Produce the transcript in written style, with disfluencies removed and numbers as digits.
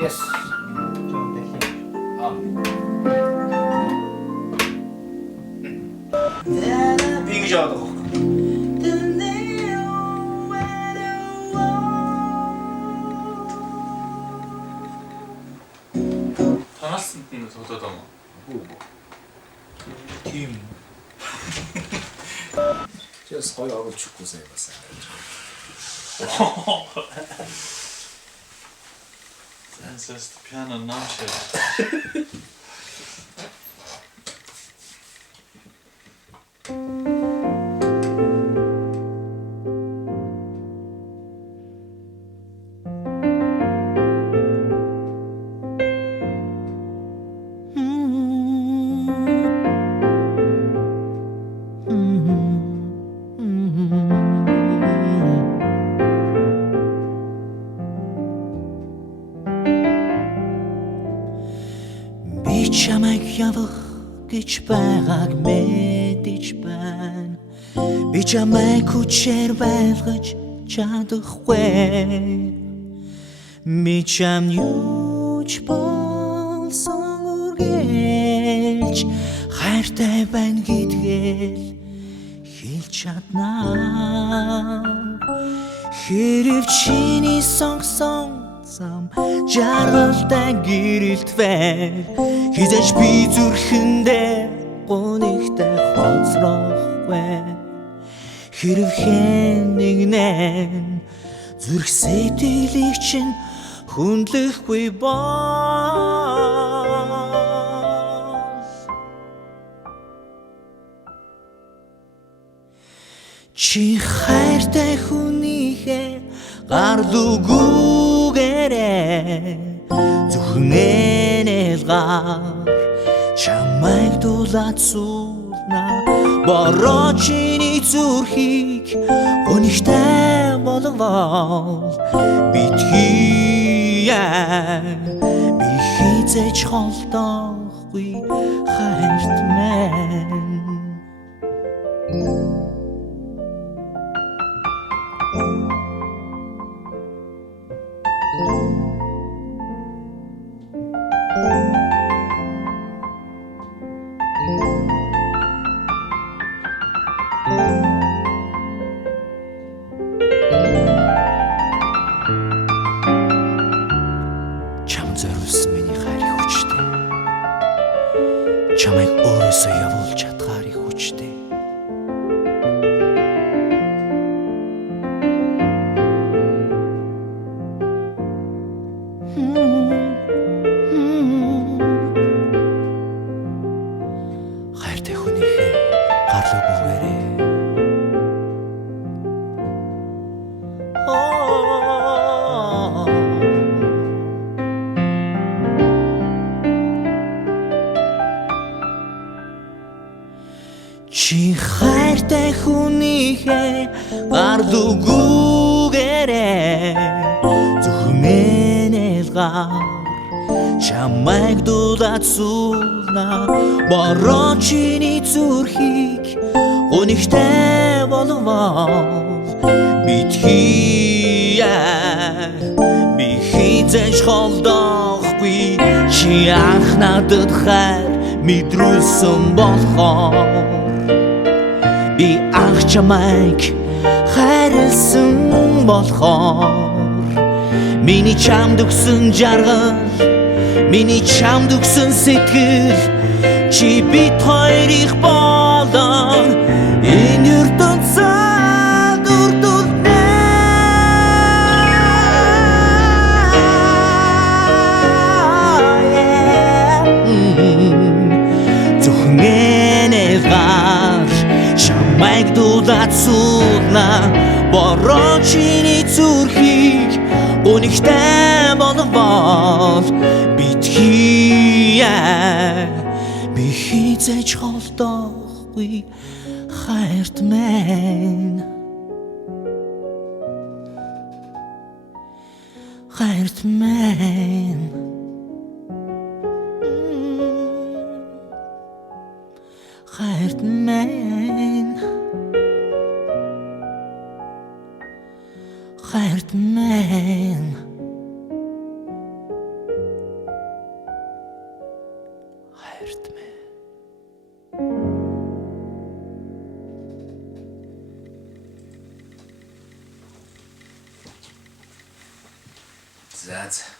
Yes. 비행기 잡아도. Tanırsın o adamı. Tim. Just 거의 축구 세봤어요. Sen sesli piyano nam şey. Чамайг явах гэж байгааг мэдэж байна. Би чамайг хүчээр байлгаж чадахгүй. Би чам юуч болсон үргэлж хайртай байна гэдгээл хэлж чаднаа. Хэрэг чиний сонгсон зам жаргалтай гэрэлтвэ хизэж би зүрхэндээ гонигтай хоцроохгүй. Хэрэг хэн нэгнэн зүрх сэтгэлийг чинь хүндлэхгүй бол чи хайртай хүнийхээ гар луу Guigeerei зөвхөн гар чамайг дулаад суулна бороо чиний зүрхийг гонигтай болгоо битгий би хизэж холдоохгүй хайрт мэн. Чам зориулсан миний хайрын хүчтэй. Чамайг өөрөөсөө явуулж чадхаарыг хүчтэй. Хайртай хүнийхээ гар луу Guigeerei. Чи хайртай хүнийхээ гар луу Guigeerei зөвхөн гар чамайг дулаад суулна бороо чиний зүрхийг гонигтай болгоо битгий би хизэж холдоохгүй чи анх надад хайр мэдрүүлсэн болохоор би анх чамайг хайрлсан болохоор миний чамд өгсөн жаргал миний чамд өгсөн сэтгэл чи бит хоёрыг болоо энэ ертөнцид үрдүүлнэ. Зөвхөн гар чамайг дулаад суулна бороо чиний зүрхийг гонигтай болгоо битгий би хизэж холдоохгүй хайрт мэн. Хайрт мэн. Хайрт мэн. Хайрт мэн. хайцаа.